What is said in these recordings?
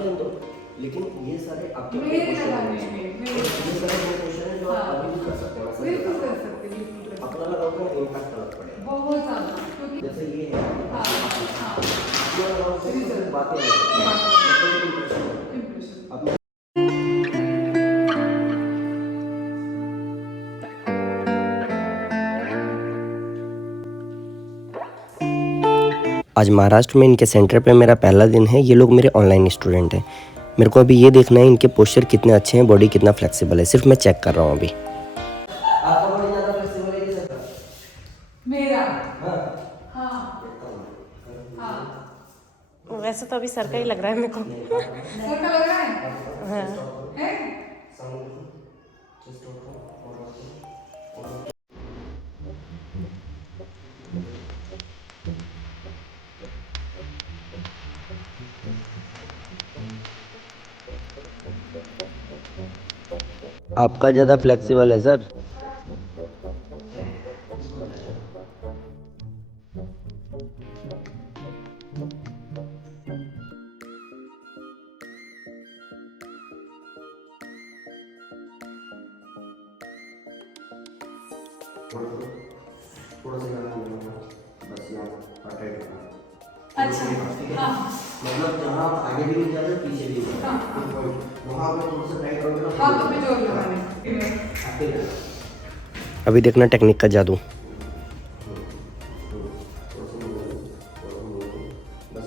लेने दो, लेकिन ये सारे आपके मेरे क्वेश्चन लगाने हैं। में ये सारे वो क्वेश्चन हैं जो आप हाँ। अभी भी कर सकते हो, मैं सच बिल्कुल बता रहा कर हूँ। सकते, बिल्कुल कर अपना लगाओगे ना इम्पैक्ट अलग पड़ेगा। सकते। बहुत ज़्यादा, क्योंकि जैसे ये है, हाँ हाँ अपना लगाओगे तो फिर बातें अलग होती हैं। मतलब impression है। इम्प्रेशन। अपना आज महाराष्ट्र में इनके सेंटर पे मेरा पहला दिन है। ये लोग मेरे ऑनलाइन स्टूडेंट हैं। मेरे को अभी ये देखना है इनके पोस्चर कितने अच्छे हैं, बॉडी कितना फ्लेक्सिबल है। सिर्फ मैं चेक कर रहा हूँ अभी। आपका बॉडी ज़्यादा फ्लेक्सिबल है कि सबका? मेरा हाँ। हाँ हाँ वैसे तो अभी सर का ही लग रहा है मेरे को। सर का लग रहा है हाँ। है आपका ज़्यादा फ्लेक्सिबल है सर। थोड़ा सा बस यहाँ टाइट रखना। अच्छा हाँ मतलब जहाँ आप आगे भी नहीं जाते पीछे भी नहीं हाँ जाते, वहाँ पे थोड़ा सा टाइट रखोगे ना। हाथों पे जोर लगाने अभी देखना टेक्निक का जादू। बस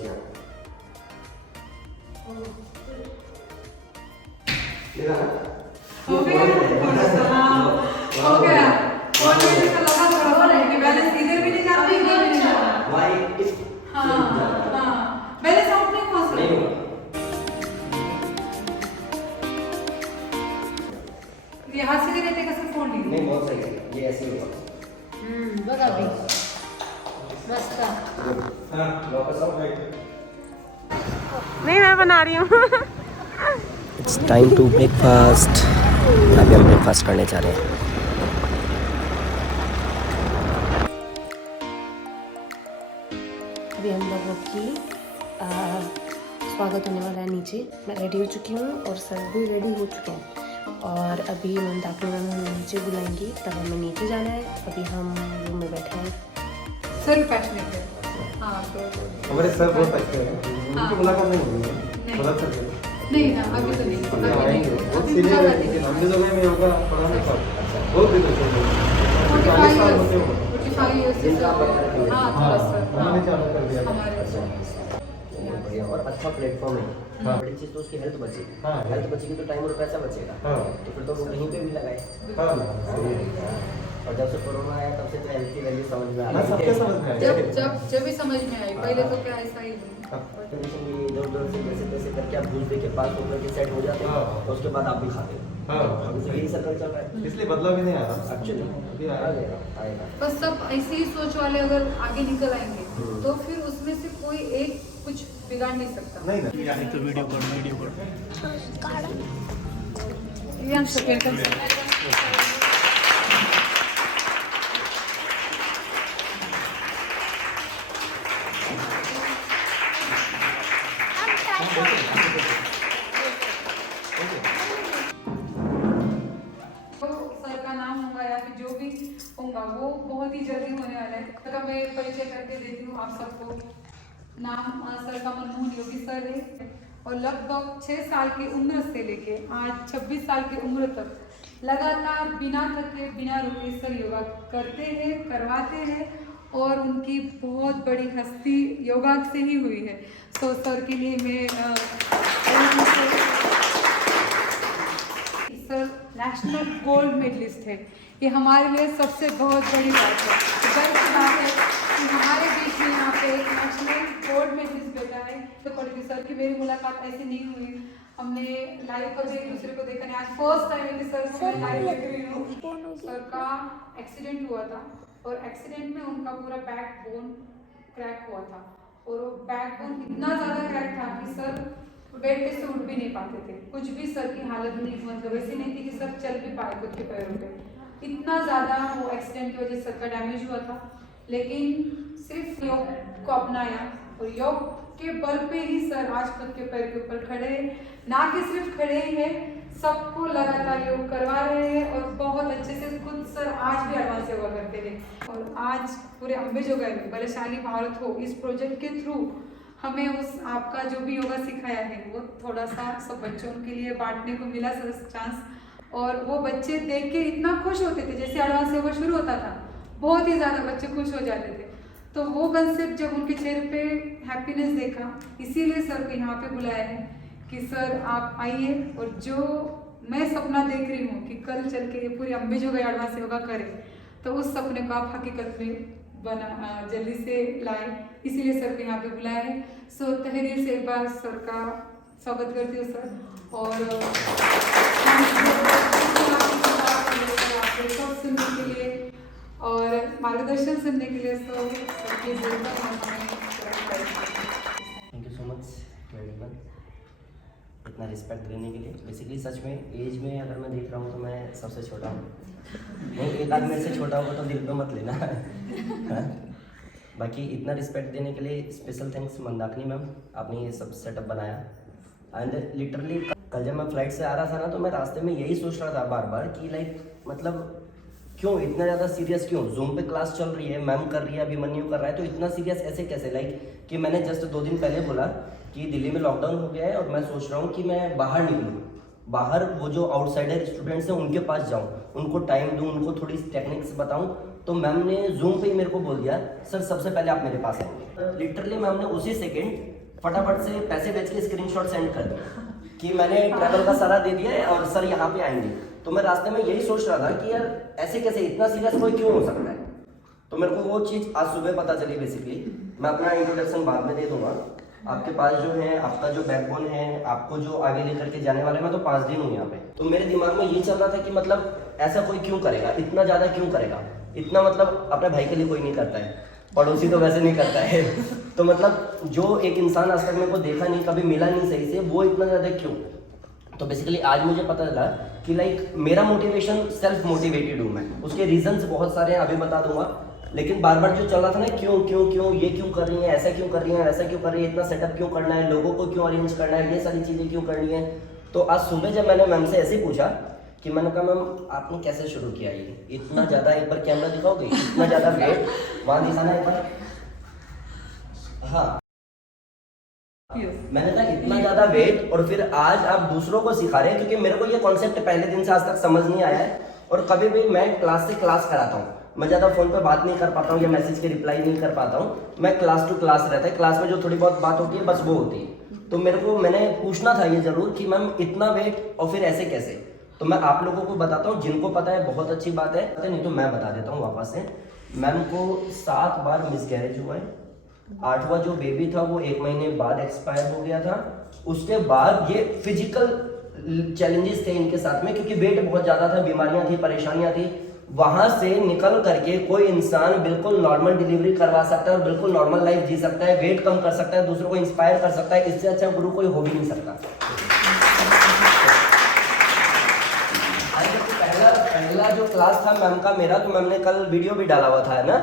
यहाँ हो गया थोड़ा सा हाँ हो गया और मेरे को लगा थोड़ा सा कि बैलेंस इधर भी नहीं जाता इधर भी नहीं जाता हाँ हाँ बैलेंस आउट नहीं हुआ सर ये हाथ सीधे रहते कैसे फोल्ड ली नहीं, बहुत सही है ये, ऐसे ही होगा। बघा अभी मस्त। हाँ, वापस आओ। नहीं मैं बना रही हूँ। It's time to breakfast. अभी हम ब्रेकफास्ट करने जा रहे हैं। अभी हम लोगों की स्वागत होने वाला है नीचे। मैं रेडी हो चुकी हूँ और सर भी रेडी हो चुके हैं और अभी मंदाकिनी मैम हमें नीचे बुलाएंगी, तब हमें नीचे जाना है। अभी हम रूम में बैठे हैं। सर पैशनेट है हाँ तो हमारे सर बहुत अच्छे हैं, उनकी मुलाकात नहीं हुई है, बता सकते हैं। नहीं ना अभी तो नहीं अभी आएंगे, बहुत अभी सीनियर है, मुलाकात नहीं। लेकिन हम भी जगह में योगा पढ़ाने का बहुत दिन से 40 साल होते हो। 45 years से सर हाँ थोड़ा सा उन्होंने चालू कर दिया। हमारे बढ़िया और अच्छा प्लेटफॉर्म है। हाँ। बड़ी चीज़ तो उसकी हेल्थ बचेगी। हाँ। हेल्थ बचेगी तो टाइम और पैसा बचेगा। हाँ। तो फिर तो वो कहीं पे भी लगाए। हाँ, सही है। और जब से कोरोना आया तब से तो हेल्थ की वैल्यू समझ में आ हाँ, सबके रही समझ में आया। जब भी समझ में आई पहले तो क्या ऐसा ही कंडीशन ये इधर उधर से कैसे कैसे करके आप घूस दे के पास होकर के सेट हो जाते हो हाँ। और उसके बाद आप भी खाते हो। हाँ। अभी तो यही सर्कल चल रहा है इसलिए बदला भी नहीं आ रहा एक्चुअली। अभी आ आया। जाएगा आएगा। बस सब ऐसी ही सोच वाले अगर आगे निकल आएंगे तो फिर उसमें से कोई एक कुछ बिगाड़ नहीं सकता नहीं ना ये हम सेकंड कर सकते हैं। तो सर का नाम होगा या फिर जो भी होगा वो बहुत ही जल्दी होने वाला है। सर का मैं परिचय करके देती हूँ आप सबको। नाम सर का मनमोहन योगी सर है और लगभग 6 साल की उम्र से लेके आज 26 साल की उम्र तक लगातार बिना थके बिना रुके सर योगा करते हैं, करवाते हैं और उनकी बहुत बड़ी हस्ती योगा से ही हुई है। सो सर के लिए मैं सर नेशनल गोल्ड मेडलिस्ट है। ये हमारे लिए सबसे बहुत बड़ी बात है, गर्व की बात है कि हमारे बीच में यहाँ पे एक नेशनल गोल्ड मेडलिस्ट बैठा है। तो पढ़ी सर की मेरी मुलाकात ऐसी नहीं हुई, हमने लाइव कभी एक दूसरे को देखा नहीं। आज फर्स्ट टाइम है कि सर को मैं लाइव देख रही हूँ। सर का एक्सीडेंट हुआ था और एक्सीडेंट में उनका पूरा बैक बोन क्रैक हुआ था और वो बैक बोन इतना ज़्यादा क्रैक था कि सर बेड पे से उठ भी नहीं पाते थे। कुछ भी सर की हालत नहीं, मतलब ऐसी नहीं थी कि सर चल भी पाए खुद के पैरों पे। इतना ज़्यादा वो एक्सीडेंट की वजह से सर का डैमेज हुआ था, लेकिन सिर्फ योग को अपनाया और योग के बल पे ही सर आज खुद के पैर के ऊपर खड़े हैं, ना कि सिर्फ खड़े ही हैं, सबको लगातार योग करवा रहे हैं और बहुत अच्छे से खुद सर आज भी एडवांस योगा करते हैं। और आज पूरे अम्बेजोगाई में बलशाली भारत हो इस प्रोजेक्ट के थ्रू हमें उस आपका जो भी योगा सिखाया है वो थोड़ा सा सब बच्चों के लिए बांटने को मिला सर चांस। और वो बच्चे देख के इतना खुश होते थे, जैसे एडवांस योगा शुरू होता था बहुत ही ज़्यादा बच्चे खुश हो जाते थे। तो वो कंसेप्ट जब उनके चेहरे पे हैप्पीनेस देखा, इसीलिए सर को यहाँ पे बुलाया है कि सर आप आइए और जो मैं सपना देख रही हूँ कि कल चल के ये पूरी अम्बेजोगाई एडवांस योगा करें, तो उस सपने को आप हकीकत में बना जल्दी से लाए, इसीलिए सर को यहाँ पे बुलाया है। सो तहे दिल से एक बार सर का स्वागत करती हूँ सर। और आपके सब सुनने के लिए और मार्गदर्शन सुनने के लिए सर सबके thank you so much madam, इतना रिस्पेक्ट देने के लिए। बेसिकली सच में एज में अगर मैं देख रहा हूँ तो मैं सबसे छोटा हूँ, नहीं एक आध मेरे से छोटा होगा तो दिल पे मत लेना। हाँ? बाकी इतना रिस्पेक्ट देने के लिए स्पेशल थैंक्स मंदाकिनी मैम, आपने ये सब सेटअप बनाया। एंड लिटरली कल जब मैं फ्लाइट से आ रहा था ना तो मैं रास्ते में यही सोच रहा था बार बार कि लाइक मतलब क्यों इतना ज़्यादा सीरियस, क्यों जूम पे क्लास चल रही है, मैम कर रही है, अभिमन्यु कर रहा है, तो इतना सीरियस ऐसे कैसे। लाइक कि मैंने जस्ट 2 दिन पहले बोला कि दिल्ली में लॉकडाउन हो गया है और मैं सोच रहा हूँ कि मैं बाहर निकलूँ, बाहर वो जो आउटसाइडर स्टूडेंट्स हैं उनके पास जाऊँ, उनको टाइम दूँ, उनको थोड़ी टेक्निक्स बताऊँ। तो मैम ने जूम पे ही मेरे को बोल दिया सर सबसे पहले आप मेरे पास आएंगे। लिटरली मैम ने उसी सेकेंड फटाफट से पैसे भेज के स्क्रीनशॉट सेंड कर दिया कि मैंने ट्रैवल का सारा दे दिया है और सर यहाँ पे आएंगे। तो मैं रास्ते में यही सोच रहा था कि यार ऐसे कैसे, इतना सीरियस कोई क्यों हो सकता है। तो मेरे को वो चीज़ आज सुबह पता चली। बेसिकली मैं अपना इंट्रोडक्शन बाद में दे दूंगा। आपके पास जो है आपका जो बैकबोन है, आपको जो आगे लेकर के जाने वाले, मैं तो 5 दिन हूँ यहाँ पे। तो मेरे दिमाग में ये चल रहा था कि मतलब ऐसा कोई क्यों करेगा, इतना ज़्यादा क्यों करेगा, इतना मतलब अपने भाई के लिए कोई नहीं करता है, पड़ोसी तो वैसे नहीं करता है। तो मतलब जो एक इंसान आज तक मेरे को देखा नहीं, कभी मिला नहीं सही से, वो इतना ज़्यादा क्यों। तो बेसिकली आज मुझे पता चला कि लाइक मेरा मोटिवेशन सेल्फ मोटिवेटेड हूँ मैं, उसके रीजंस बहुत सारे हैं, अभी बता दूंगा। लेकिन बार बार जो चल रहा था ना, क्यों क्यों क्यों, ये क्यों कर रही है, ऐसा क्यों कर रही है, ऐसा क्यों कर रही है, इतना सेटअप क्यों करना है, लोगों को क्यों अरेंज करना है, ये सारी चीज़ें क्यों करनी है। तो आज सुबह जब मैंने मैम से ऐसे ही पूछा कि मैंने कहा मैम आपने कैसे शुरू किया ये, इतना ज़्यादा, एक बार कैमरा दिखाओगे, इतना ज़्यादा वेट वहाँ दिखाना एक बार। हाँ मैंने कहा इतना ज़्यादा वेट और फिर आज आप दूसरों को सिखा रहे हैं, क्योंकि मेरे को ये कॉन्सेप्ट पहले दिन से आज तक समझ नहीं आया है। और कभी भी मैं क्लास से क्लास कराता हूँ, मैं ज़्यादा फ़ोन पे बात नहीं कर पाता हूँ या मैसेज के रिप्लाई नहीं कर पाता हूँ, मैं क्लास टू क्लास रहता है, क्लास में जो थोड़ी बहुत बात होती है बस वो होती है। तो मैंने पूछना था ये ज़रूर कि मैम इतना वेट और फिर ऐसे कैसे। तो मैं आप लोगों को बताता हूँ, जिनको पता है बहुत अच्छी बात है, नहीं तो मैं बता देता हूँ वापस से। मैम को 7 बार मिसकैरेज हुआ है, 8वां जो बेबी था वो 1 महीने बाद एक्सपायर हो गया था। उसके बाद ये फिजिकल चैलेंजेस थे इनके साथ में, क्योंकि वेट बहुत ज़्यादा था, बीमारियां थी, परेशानियां थी। वहां से निकल करके कोई इंसान बिल्कुल नॉर्मल डिलीवरी करवा सकता है और बिल्कुल नॉर्मल लाइफ जी सकता है, वेट कम कर सकता है, दूसरों को इंस्पायर कर सकता है। इससे अच्छा गुरु कोई हो भी नहीं सकता। पहला जो क्लास था मैम का मेरा, तो मैम ने कल वीडियो भी डाला हुआ था है ना,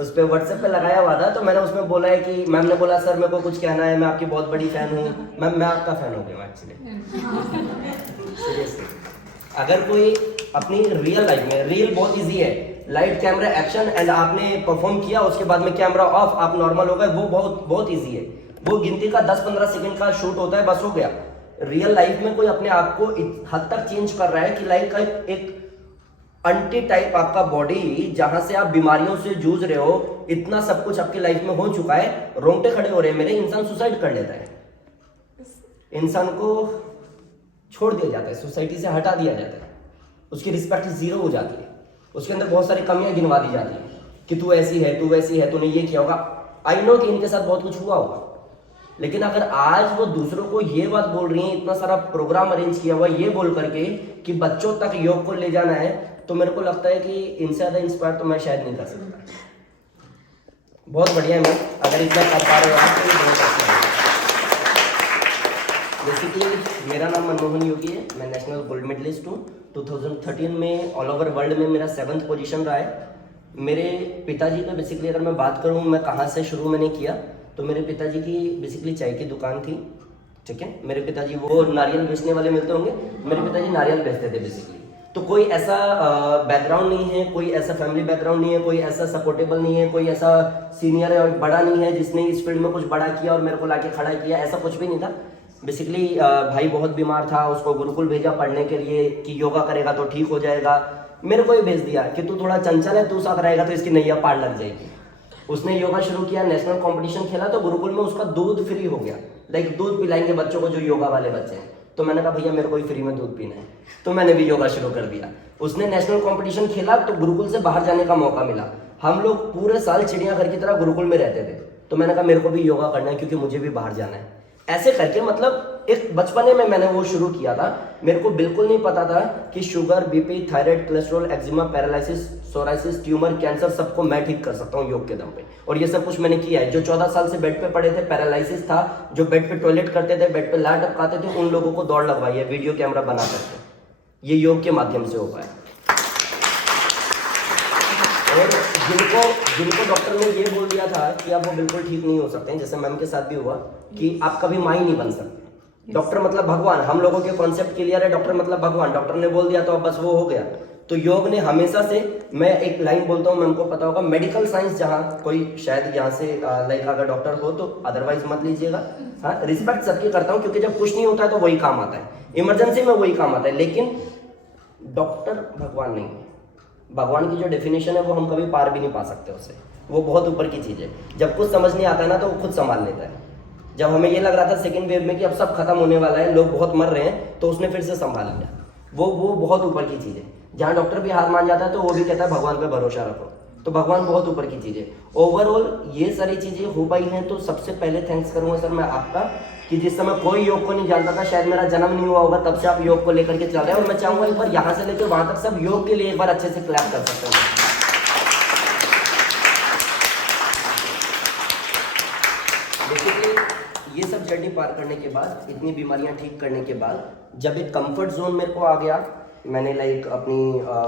उस पर व्हाट्सएप पे लगाया हुआ था। तो मैंने उसमें बोला है कि मैम ने बोला सर मेरे को कुछ कहना है, मैं आपकी बहुत बड़ी फैन हूँ। मैम मैं आपका फैन हो गया एक्चुअली, सीरियसली। अगर कोई अपनी रियल लाइफ में, रियल बहुत इजी है, लाइट कैमरा एक्शन एंड आपने परफॉर्म किया, उसके बाद में कैमरा ऑफ, आप नॉर्मल हो गए, वो बहुत बहुत ईजी है। वो गिनती का 10-15 सेकंड का शूट होता है, बस हो गया। रियल लाइफ में कोई अपने आप को हद तक चेंज कर रहा है कि लाइक एक अंटी टाइप आपका बॉडी, जहां से आप बीमारियों से जूझ रहे हो, इतना सब कुछ आपकी लाइफ में हो चुका है, रोंगटे खड़े हो रहे हैं मेरे। इंसान सुसाइड कर लेता है, इंसान को छोड़ दिया जाता है, सोसाइटी से हटा दिया जाता है, उसकी रिस्पेक्ट 0 हो जाती है, उसके अंदर बहुत सारी कमियां गिनवा दी जाती है कि तू ऐसी है, तू वैसी है, तूने ये किया होगा। आई नो कि इनके साथ बहुत कुछ हुआ होगा, लेकिन अगर आज वो दूसरों को ये बात बोल रही है, इतना सारा प्रोग्राम अरेंज किया हुआ ये बोल करके कि बच्चों तक योग को ले जाना है, तो मेरे को लगता है कि इनसे ज़्यादा इंस्पायर तो मैं शायद नहीं कर सकता। बहुत बढ़िया है मैम, अगर इतना कर पा रहे हो आप तो ये बहुत अच्छा है। बेसिकली मेरा नाम मनमोहन योगी है, मैं नेशनल गोल्ड मेडलिस्ट हूँ। 2013 में ऑल ओवर वर्ल्ड में मेरा 7th पोजीशन रहा है। मेरे पिताजी का बेसिकली अगर मैं बात करूँ, मैं कहाँ से शुरू मैंने किया, तो मेरे पिताजी की बेसिकली चाय की दुकान थी, ठीक है। मेरे पिताजी वो नारियल बेचने वाले मिलते होंगे, मेरे पिताजी नारियल बेचते थे बेसिकली। तो कोई ऐसा बैकग्राउंड नहीं है, कोई ऐसा फैमिली बैकग्राउंड नहीं है, कोई ऐसा सपोर्टेबल नहीं है, कोई ऐसा सीनियर है और बड़ा नहीं है जिसने इस फील्ड में कुछ बड़ा किया और मेरे को लाके खड़ा किया, ऐसा कुछ भी नहीं था। बेसिकली भाई बहुत बीमार था, उसको गुरुकुल भेजा पढ़ने के लिए कि योगा करेगा तो ठीक हो जाएगा। मेरे को ही भेज दिया कि तू थोड़ा चंचल है, तू साथ रहेगा तो इसकी नैया पार लग जाएगी। उसने योगा शुरू किया, नेशनल कंपटीशन खेला, तो गुरुकुल में उसका दूध फ्री हो गया। लाइक दूध पिलाएंगे बच्चों को जो योगा वाले बच्चे हैं। तो मैंने कहा भैया मेरे को ही फ्री में दूध पीना है, तो मैंने भी योगा शुरू कर दिया। उसने नेशनल कंपटीशन खेला तो गुरुकुल से बाहर जाने का मौका मिला। हम लोग पूरे साल चिड़ियाघर की तरह गुरुकुल में रहते थे। तो मैंने कहा मेरे को भी योगा करना है क्योंकि मुझे भी बाहर जाना है। ऐसे करके मतलब एक बचपने में मैंने वो शुरू किया था। मेरे को बिल्कुल नहीं पता था कि sugar, BP, thyroid, cholesterol, eczema, paralysis, psoriasis, tumour, cancer सबको मैं ठीक कर सकता हूँ योग के दम पे। और ये सब कुछ मैंने किया है। जो 14 साल से बेड पे पड़े थे, पैरालिसिस था, जो बेड पे टॉयलेट करते थे, बेड पे लाट टपकाते थे, उन लोगों को दौड़ लगवाई है वीडियो कैमरा बना करके। ये योग के माध्यम से हो पाया। और जिनको डॉक्टर ने ये बोल दिया था कि आप वो बिल्कुल ठीक नहीं हो सकते हैं, जैसे मैम के साथ भी हुआ कि आप कभी माँ ही नहीं बन सकते। डॉक्टर मतलब भगवान, हम लोगों के कॉन्सेप्ट क्लियर है, डॉक्टर मतलब भगवान। डॉक्टर ने बोल दिया तो अब बस वो हो गया। तो योग ने हमेशा से, मैं एक लाइन बोलता हूँ, मैम को पता होगा, मेडिकल साइंस जहाँ कोई शायद यहाँ से लाइक अगर डॉक्टर हो तो अदरवाइज मत लीजिएगा। हाँ, रिस्पेक्ट सबकी करता हूँ क्योंकि जब कुछ नहीं होता है तो वही काम आता है, इमरजेंसी में वही काम आता है। लेकिन डॉक्टर भगवान नहीं है। भगवान की जो डेफिनेशन है वो हम कभी पार भी नहीं पा सकते उससे, वो बहुत ऊपर की चीज़ है। जब कुछ समझ नहीं आता है ना तो वो खुद संभाल लेता है। जब हमें ये लग रहा था सेकेंड वेव में कि अब सब खत्म होने वाला है, लोग बहुत मर रहे हैं, तो उसने फिर से संभाल लिया। वो बहुत ऊपर की चीज़ है। जहाँ डॉक्टर भी हार मान जाता है तो वो भी कहता है भगवान पे भरोसा रखो। तो भगवान बहुत ऊपर की चीज़ है। ओवरऑल ये सारी चीज़ें हो पाई हैं तो सबसे पहले थैंक्स करूँगा सर मैं आपका कि जिस समय कोई योग को नहीं जानता था, शायद मेरा जन्म नहीं हुआ होगा, तब से आप योग को लेकर के चल रहे हैं। और मैं चाहूँगा एक बार यहाँ से लेकर वहाँ तक सब योग के लिए एक बार अच्छे से क्लैप कर सकते हैं। बेसिकली ये सब जर्नी पार करने के बाद, इतनी बीमारियां ठीक करने के बाद, जब एक कंफर्ट जोन मेरे को आ गया, मैंने लाइक अपनी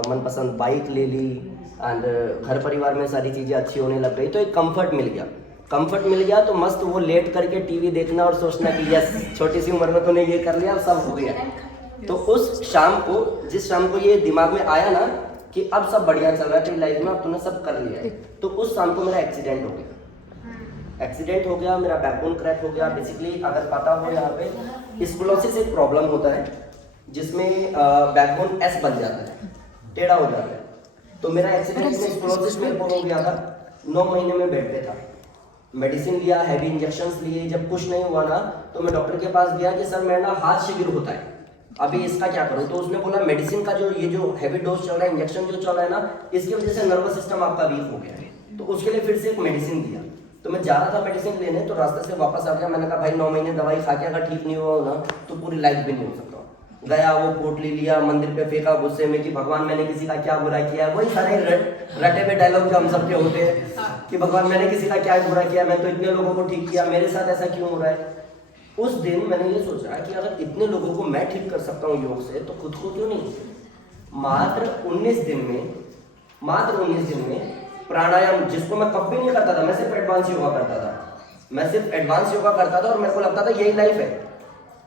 मनपसंद बाइक ले ली एंड घर परिवार में सारी चीज़ें अच्छी होने लग गई, तो एक कंफर्ट मिल गया। कंफर्ट मिल गया तो मस्त वो लेट करके टीवी देखना और सोचना कि यस छोटी सी उम्र में तूने ये कर लिया, अब सब हो गया। तो उस शाम को, जिस शाम को ये दिमाग में आया ना कि अब सब बढ़िया चल रहा है तेरी लाइफ में, अब तूने सब कर लिया है, तो उस शाम को मेरा एक्सीडेंट हो गया। एक्सीडेंट हो गया, मेरा बैकबोन क्रैक हो गया। बेसिकली अगर पता हो, यहाँ पे स्क्लेरोसिस एक प्रॉब्लम होता है जिसमें बैकबोन एस बन जाता है, टेढ़ा हो जाता है। तो मेरा एक्सीडेंट में स्क्लेरोसिस मेरे को हो गया था। 9 महीने में बेड पे था, मेडिसिन लिया, हैवी इंजेक्शंस लिए। जब कुछ नहीं हुआ ना तो मैं डॉक्टर के पास गया कि सर मेरा ना हाथ शिविर होता है, अभी इसका क्या करूं। तो उसने बोला मेडिसिन का जो ये जो हैवी डोज चल रहा है, इंजेक्शन जो चल रहा है ना, इसकी वजह से नर्वस सिस्टम आपका वीक हो गया है। तो उसके लिए फिर से एक मेडिसिन दिया। तो मैं जा रहा था मेडिसिन लेने, तो रास्ते से वापस आ गया। मैंने कहा भाई 9 महीने दवाई खा के अगर ठीक नहीं हुआ ना तो पूरी लाइफ भी नहीं हो सकता। गया, वो पोटली लिया, मंदिर पे फेंका गुस्से में कि भगवान मैंने किसी का क्या बुरा किया। वही सारे रटे हुए डायलॉग जो हम सबके होते हैं कि भगवान मैंने किसी का क्या बुरा किया, मैं तो इतने लोगों को ठीक किया, मेरे साथ ऐसा क्यों हो रहा है। उस दिन मैंने ये सोचा कि अगर इतने लोगों को मैं ठीक कर सकता हूँ योग से, तो खुद को क्यों नहीं। मात्र 19 दिन में प्राणायाम, जिसको मैं कभी नहीं करता था, मैं सिर्फ एडवांस योगा करता था और मेरे को लगता था यही लाइफ है।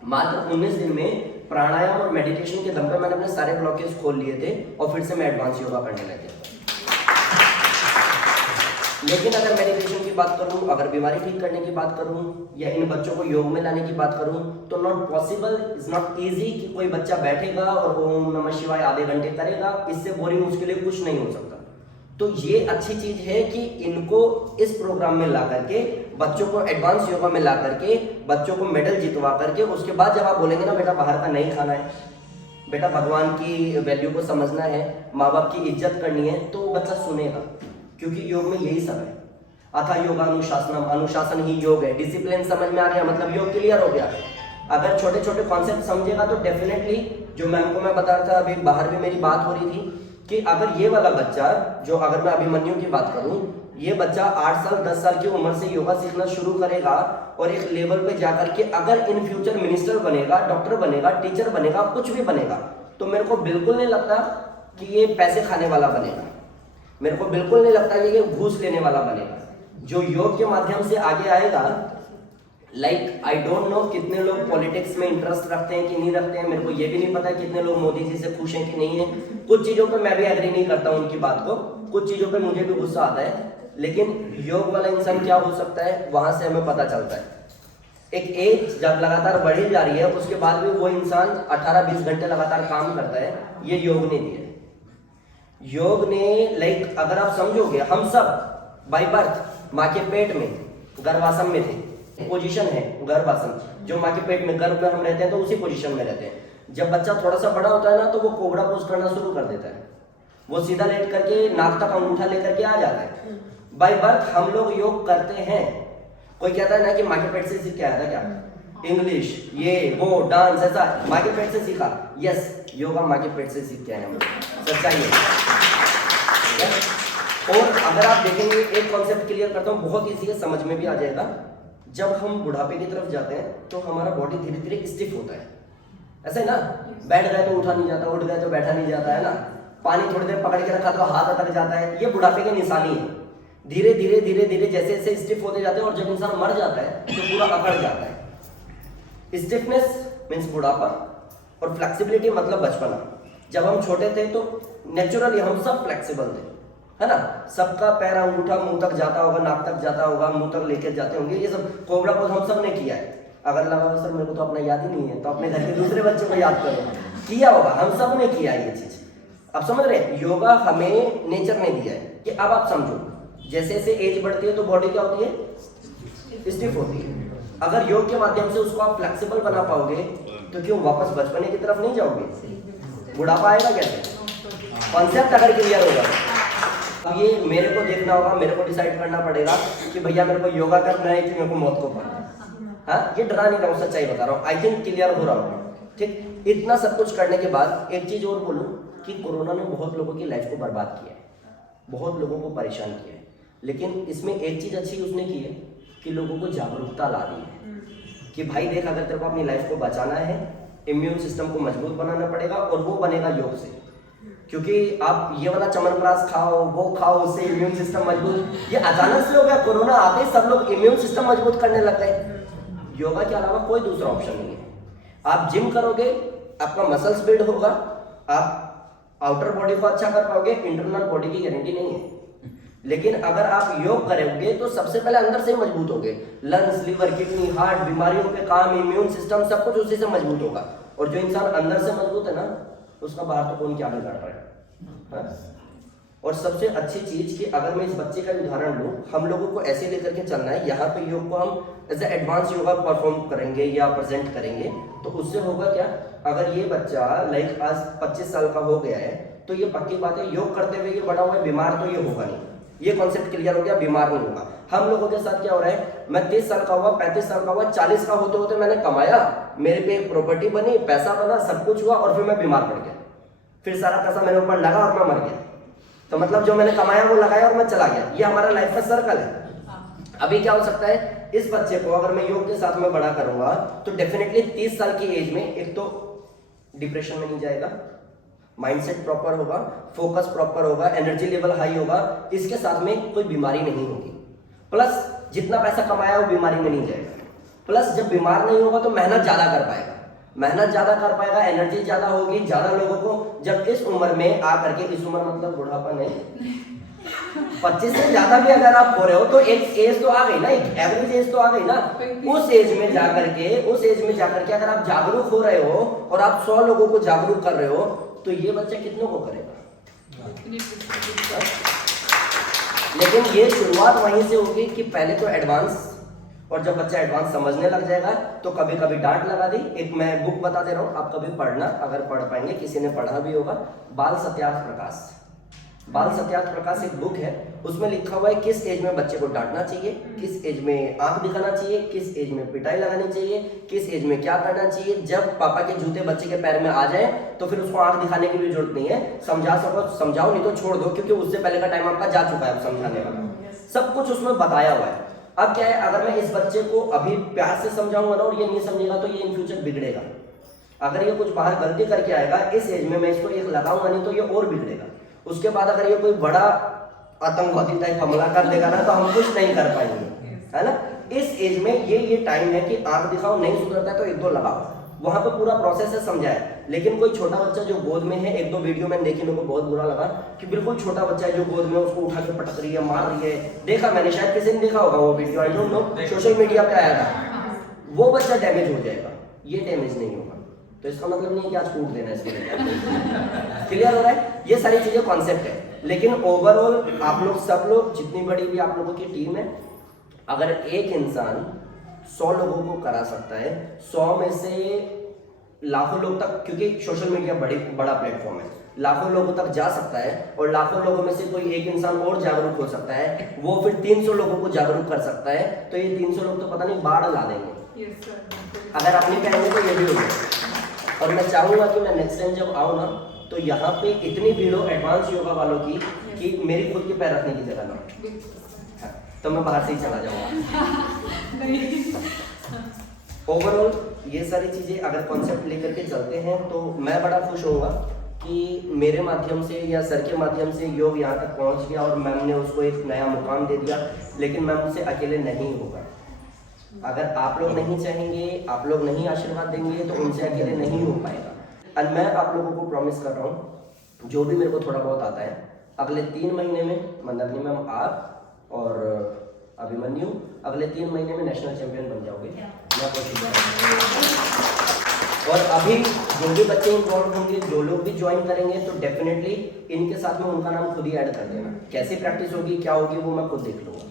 मात्र 19 दिन में प्राणायाम और मेडिटेशन के दम पे मैंने अपने सारे ब्लॉकेज खोल लिए थे और फिर से मैं एडवांस योगा करने लग गया। लेकिन अगर मेडिटेशन की बात करूं, अगर बीमारी ठीक करने की बात करूं, या इन बच्चों को योग में लाने की बात करूं, तो not possible, is not easy कि कोई बच्चा बैठेगा और ओम नमः शिवाय आधे घंटे करेगा। इससे बोरिंग उसके लिए कुछ नहीं हो सकता। तो ये अच्छी चीज है कि इनको इस प्रोग्राम में ला करके, बच्चों को एडवांस योगा में ला करके, बच्चों को मेडल जितवा करके, उसके बाद जब आप बोलेंगे ना बेटा बाहर का नहीं खाना है, बेटा भगवान की वैल्यू को समझना है, माँ बाप की इज्जत करनी है, तो बच्चा सुनेगा। क्योंकि योग में यही सब है। अथा योगानुशासनम, अनुशासन ही योग है। डिसिप्लिन समझ में आ गया, मतलब योग क्लियर हो गया। अगर छोटे छोटे कॉन्सेप्ट समझेगा तो डेफिनेटली, जो मैम को मैं बता रहा था, अभी बाहर भी मेरी बात हो रही थी कि अगर ये वाला बच्चा, जो अगर मैं अभिमन्यु की बात करूं, ये बच्चा 8 साल 10 साल की उम्र से योगा सीखना शुरू करेगा और एक लेवल पे जाकर के अगर इन फ्यूचर मिनिस्टर बनेगा, डॉक्टर बनेगा, टीचर बनेगा, कुछ भी बनेगा, तो मेरे को बिल्कुल नहीं लगता कि ये पैसे खाने वाला बनेगा। मेरे को बिल्कुल नहीं लगता कि ये घूस लेने वाला बनेगा। जो योग के माध्यम से आगे आएगा, लाइक आई डोंट नो कितने लोग पॉलिटिक्स में इंटरेस्ट रखते हैं कि नहीं रखते हैं, मेरे को ये भी नहीं पता कितने लोग मोदी जी से खुश हैं कि नहीं है। कुछ चीजों पे मैं भी एग्री नहीं करता हूं उनकी बात को, कुछ चीजों पे मुझे भी गुस्सा आता है, लेकिन योग वाला इंसान क्या हो सकता है वहां से हमें पता चलता है। एक एज जब लगातार बढ़ी जा रही है उसके बाद भी वो इंसान 18-20 घंटे लगातार काम करता है, ये योग ने दिया है। योग ने लाइक अगर आप समझोगे, हम सब बाय बर्थ माँ के पेट में गर्भासन में थे, पोजीशन है गर्भासन, जो माँ के पेट में गर्भ में हम रहते हैं तो उसी पोजीशन में रहते हैं। जब बच्चा थोड़ा सा बड़ा होता है ना तो वो कोबरा पोज करना शुरू कर देता है, वो सीधा लेट करके नाक तक अंगूठा लेकर के आ जाता है। बाय बर्थ हम लोग योग करते हैं। कोई कहता है ना कि माँ के पेट से सीख के आया था क्या, इंग्लिश ये वो डांस ऐसा माँ के पेट से सीखा, यस योगा माँ के पेट से सीख के आए हम, सच्चाई है। और अगर आप देखेंगे, एक कॉन्सेप्ट क्लियर करता हूँ, बहुत इजी है, समझ में भी आ जाएगा। जब हम बुढ़ापे की तरफ जाते हैं तो हमारा बॉडी धीरे धीरे स्टिफ होता है, ऐसा है ना, बैठ गए तो उठा नहीं जाता, उठ गए तो बैठा नहीं जाता है ना, पानी थोड़ी देर पकड़ के रखा तो हाथ अटक जाता है, ये बुढ़ापे की निशानी है। धीरे धीरे धीरे धीरे जैसे जैसे स्टिफ होते जाते हैं और जब इंसान मर जाता है तो पूरा अकड़ जाता है। स्टिफनेस मीन्स बुढ़ापा और फ्लेक्सिबिलिटी मतलब बचपना। जब हम छोटे थे तो नेचुरली हम सब फ्लेक्सिबल थे, है ना, सबका पैर अंगूठा मुंह तक जाता होगा, नाक तक जाता होगा, मुंह तक लेके जाते होंगे, ये सब कोबरा पोज हम सब ने किया है। अगर लगा सर मेरे को तो अपना याद ही नहीं है, तो अपने घर के दूसरे बच्चों को याद करो, किया होगा, हम सब ने किया ये चीज। अब समझ रहे, योगा हमें नेचर ने दिया है कि अब आप समझो, जैसे जैसे एज बढ़ती है तो बॉडी क्या होती है, स्टिफ होती है। अगर योग के माध्यम से उसको आप फ्लेक्सिबल बना पाओगे तो क्यों वापस बचपने की तरफ नहीं जाओगे, बुढ़ापा आएगा कैसे, कॉन्सेप्ट अगर क्लियर होगा। अब ये मेरे को देखना होगा, मेरे को डिसाइड करना पड़ेगा कि भैया मेरे को योगा करना है कि मेरे को मौत को पाना। हाँ, ये डरा नहीं रहा हूँ, सच्चाई बता रहा हूँ, आई थिंक क्लियर हो रहा होगा, ठीक। इतना सब कुछ करने के बाद एक चीज और बोलूँ कि कोरोना ने बहुत लोगों की लाइफ को बर्बाद किया है, बहुत लोगों को परेशान किया है, लेकिन इसमें एक चीज अच्छी उसने की है कि लोगों को जागरूकता ला दी है कि भाई देख, अगर तेरे को अपनी लाइफ को बचाना है, इम्यून सिस्टम को मजबूत बनाना पड़ेगा और वो बनेगा योग से। क्योंकि आप ये वाला चमनप्राश खाओ, वो खाओ, उससे इम्यून सिस्टम मजबूत, ये अचानक से हो गया, कोरोना आते ही सब लोग इम्यून सिस्टम मजबूत करने लग गए। योगा के अलावा कोई दूसरा ऑप्शन नहीं है। आप जिम करोगे, आपका मसल्स बिल्ड होगा, आप आउटर बॉडी को अच्छा कर पाओगे, इंटरनल बॉडी की गारंटी नहीं है। लेकिन अगर आप योग करोगे तो सबसे पहले अंदर से मजबूत होगे, लंग्स, लिवर, किडनी, हार्ट, बीमारियों पे काम, इम्यून सिस्टम, सब कुछ उसी से मजबूत होगा। और जो इंसान अंदर से मजबूत है ना, उसका बाहर तो कौन क्या बिगाड़ रहा है। और सबसे अच्छी चीज कि अगर मैं इस बच्चे का उदाहरण लूं, हम लोगों को ऐसे लेकर के चलना है, यहाँ पे योग को हम एज एडवांस योगा परफॉर्म करेंगे या प्रेजेंट करेंगे, तो उससे होगा क्या, अगर ये बच्चा लाइक आज 25 साल का हो गया है तो ये पक्की बात है, योग करते हुए ये बड़ा हुआ है, बीमार तो ये होगा नहीं। ये कॉन्सेप्ट क्लियर हो गया, बीमार नहीं होगा। हम लोगों के साथ क्या हो रहा है, मैं 30 साल का हुआ, 35 साल का हुआ, 40 का होते होते मैंने कमाया, मेरे पे एक प्रॉपर्टी बनी, पैसा बना, सब कुछ हुआ, और फिर मैं बीमार पड़ गया, फिर सारा पैसा मेरे ऊपर लगा और मैं मर गया। तो मतलब जो मैंने कमाया वो लगाया और मैं चला गया, ये हमारा लाइफ का सर्कल है। अभी क्या हो सकता है, इस बच्चे को अगर मैं योग के साथ में बड़ा करूंगा तो डेफिनेटली 30 साल की एज में एक तो डिप्रेशन में नहीं जाएगा, माइंडसेट प्रॉपर होगा, फोकस प्रॉपर होगा, एनर्जी लेवल हाई होगा, इसके साथ में कोई बीमारी नहीं होगी, प्लस जितना पैसा कमाया वो बीमारी में नहीं जाएगा, प्लस जब बीमार नहीं होगा तो मेहनत ज्यादा कर पाएगा, मेहनत ज्यादा कर पाएगा, एनर्जी ज्यादा होगी, ज्यादा लोगों को जब इस उम्र में आकर के, इस उम्र मतलब बुढ़ापा नहीं, 25 से ज्यादा भी अगर आप हो रहे हो तो एक एज तो आ गई ना, एक एवरेज एज तो आ गई ना, उस एज में जाकर के अगर आप जागरूक हो रहे हो और आप 100 लोगों को जागरूक कर रहे हो तो ये बच्चा कितनों को करेगा। लेकिन ये शुरुआत वहीं से होगी कि पहले तो एडवांस, और जब बच्चा एडवांस समझने लग जाएगा तो कभी कभी डांट लगा दी। एक मैं बुक बता दे रहा हूँ, आप कभी पढ़ना, अगर पढ़ पाएंगे, किसी ने पढ़ा भी होगा, बाल सत्यार्थ प्रकाश। बाल सत्यार्थ प्रकाश एक बुक है, उसमें लिखा हुआ है किस एज में बच्चे को डांटना चाहिए, किस एज में आंख दिखाना चाहिए, किस एज में पिटाई लगानी चाहिए, किस एज में क्या करना चाहिए। जब पापा के जूते बच्चे के पैर में आ जाए तो फिर उसको आंख दिखाने की भी जरूरत नहीं है, समझा सको समझाओ, नहीं तो छोड़ दो, क्योंकि उससे पहले का टाइम आपका जा चुका है समझाने वाला, सब कुछ उसमें बताया हुआ है। अब क्या है, अगर मैं इस बच्चे को अभी प्यार से समझाऊंगा ना और ये नहीं समझेगा तो ये इन फ्यूचर बिगड़ेगा। अगर ये कुछ बाहर गलती करके आएगा इस एज में, मैं इसको एक लगाऊंगा नहीं तो ये और बिगड़ेगा। उसके बाद अगर ये कोई बड़ा आतंकवादी टाइप हमला कर देगा ना तो हम कुछ नहीं कर पाएंगे, है ना। इस एज में ये टाइम है कि आंख दिखाओ, नहीं सुधरता है तो एक दो लगाओ, वहां पे पूरा प्रोसेस है, समझाया। लेकिन कोई छोटा बच्चा जो गोद में है, एक दो वीडियो मैंने देखी, मेरे को बहुत बुरा लगा कि बिल्कुल छोटा बच्चा है जो गोद में, उसको उठा के पटक रही है, मार रही है। देखा मैंने, शायद किसी ने देखा होगा वो video, I don't know, social media पे आया था। वो बच्चा डैमेज हो जाएगा, ये डैमेज नहीं होगा। तो इसका मतलब नहीं है कि आज कूट देना है इसको। क्लियर हो रहा है? ये सारी चीजें कॉन्सेप्ट है। लेकिन ओवरऑल आप लोग सब लोग, जितनी बड़ी भी आप लोगों की टीम है, अगर एक इंसान 100 लोगों को करा सकता है, 100 में से लाखों लोग तक, क्योंकि सोशल मीडिया बड़ा प्लेटफॉर्म है, लाखों लोगों तक जा सकता है, और लाखों लोगों में से कोई एक इंसान और जागरूक हो सकता है, वो फिर 300 लोगों को जागरूक कर सकता है। तो ये 300 लोग तो पता नहीं बाढ़ ला देंगे अगर अपनी कहेंगे तो ये भी होगा। और मैं चाहूंगा कि मैं नेक्स्ट टाइम जब आऊँ ना, तो यहाँ पे इतनी भीड़ हो एडवांस योगा वालों की कि मेरी खुद के पैर रखने की जगह ना, तो मैं बाहर से ही चला जाऊंगा। ओवरऑल ये सारी चीजें अगर कॉन्सेप्ट लेकर के चलते हैं तो मैं बड़ा खुश होऊंगा कि मेरे माध्यम से या सर के माध्यम से योग यहाँ तक पहुँच गया और मैम ने उसको एक नया मुकाम दे दिया। लेकिन मैम उसे अकेले नहीं होगा। अगर आप लोग नहीं चाहेंगे, आप लोग नहीं आशीर्वाद देंगे तो उनसे अकेले नहीं हो पाएगा। और मैं आप लोगों को प्रॉमिस कर रहा हूँ, जो भी मेरे को थोड़ा बहुत आता है, अगले 3 महीने में मंदाकिनी मैम, आप और अभिमन्यु अगले 3 महीने में नेशनल चैंपियन बन जाओगे। मैं कोशिश करूँगा। और अभी जो भी बच्चे इन्वॉल्व होंगे, जो लोग भी ज्वाइन करेंगे, तो डेफिनेटली इनके साथ में उनका नाम खुद ही ऐड कर देना। कैसी प्रैक्टिस होगी, क्या होगी, वो मैं खुद देख लूँगा।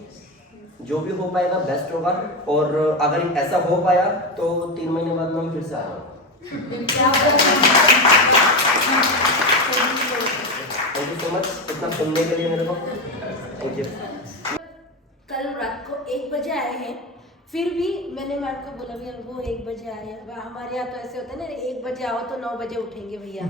जो भी हो पाएगा बेस्ट होगा। और अगर ऐसा हो पाया तो 3 महीने बाद मैं फिर से आ जाऊँगा। थैंक यू सो मच इतना सुनने के लिए मेरे को। Thank you. कल रात को 1 बजे आए हैं, फिर भी मैंने मैम को बोला भैया वो 1 बजे आए हैं। हमारे यहाँ तो ऐसे होता है ना, 1 बजे आओ तो 9 बजे उठेंगे भैया,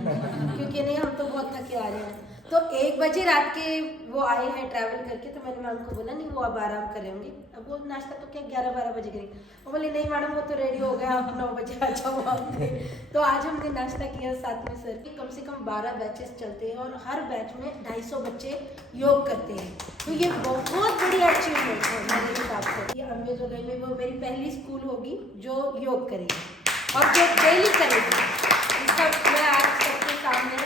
क्योंकि नहीं हम तो बहुत थके आ रहे हैं। तो 1 बजे रात के वो आए हैं ट्रैवल करके, तो मैंने मैम को बोला नहीं वो अब आराम कर होंगे, अब वो नाश्ता तो क्या 11-12 बजे करेंगे। वो बोले नहीं मैडम वो तो रेडी हो गया, आप 9 बजे आ जाओ आपने। तो आज हमने नाश्ता किया साथ में सर की। कम से कम 12 बैचेस चलते हैं और हर बैच में 250 बच्चे योग करते हैं। तो ये बहुत बड़ी अचीवमेंट है मेरे हिसाब से। ये अम्बेजोगई में वो मेरी पहली स्कूल होगी जो योग करेगी और जो डेली करेगी। इसका मैं आज सबके सामने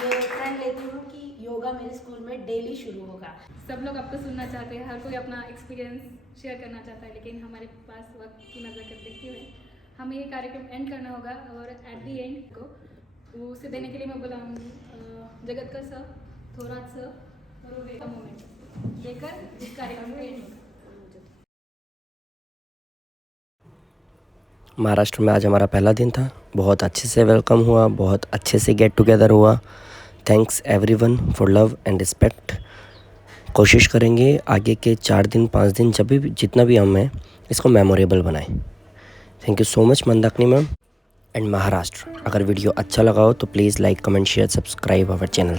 ये ट्रेंड लेती हूँ कि योगा मेरे स्कूल में डेली शुरू होगा। सब लोग आपको सुनना चाहते हैं, हर कोई अपना एक्सपीरियंस शेयर करना चाहता है, लेकिन हमारे पास वक्त की नज़र कर देखते हुए हमें ये कार्यक्रम एंड करना होगा। और एट दी एंड को उसे देने के लिए मैं बुलाऊंगी जगतकर सर, थोरात सर और वेगा मोमेंट देकर इस कार्यक्रम को एंड होगा। महाराष्ट्र में आज हमारा पहला दिन था, बहुत अच्छे से वेलकम हुआ, बहुत अच्छे से गेट टुगेदर हुआ। Thanks everyone for love and respect. कोशिश करेंगे आगे के 4 दिन 5 दिन जब भी जितना भी हम हैं इसको मेमोरेबल बनाएं। Thank you so much Mandakini ma'am and Maharashtra. अगर वीडियो अच्छा लगा हो तो please like comment share subscribe our channel.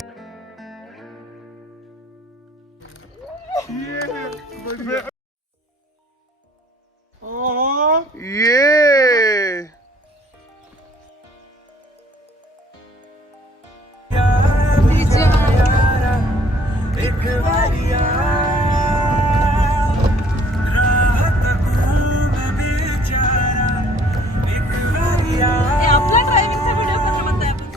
ये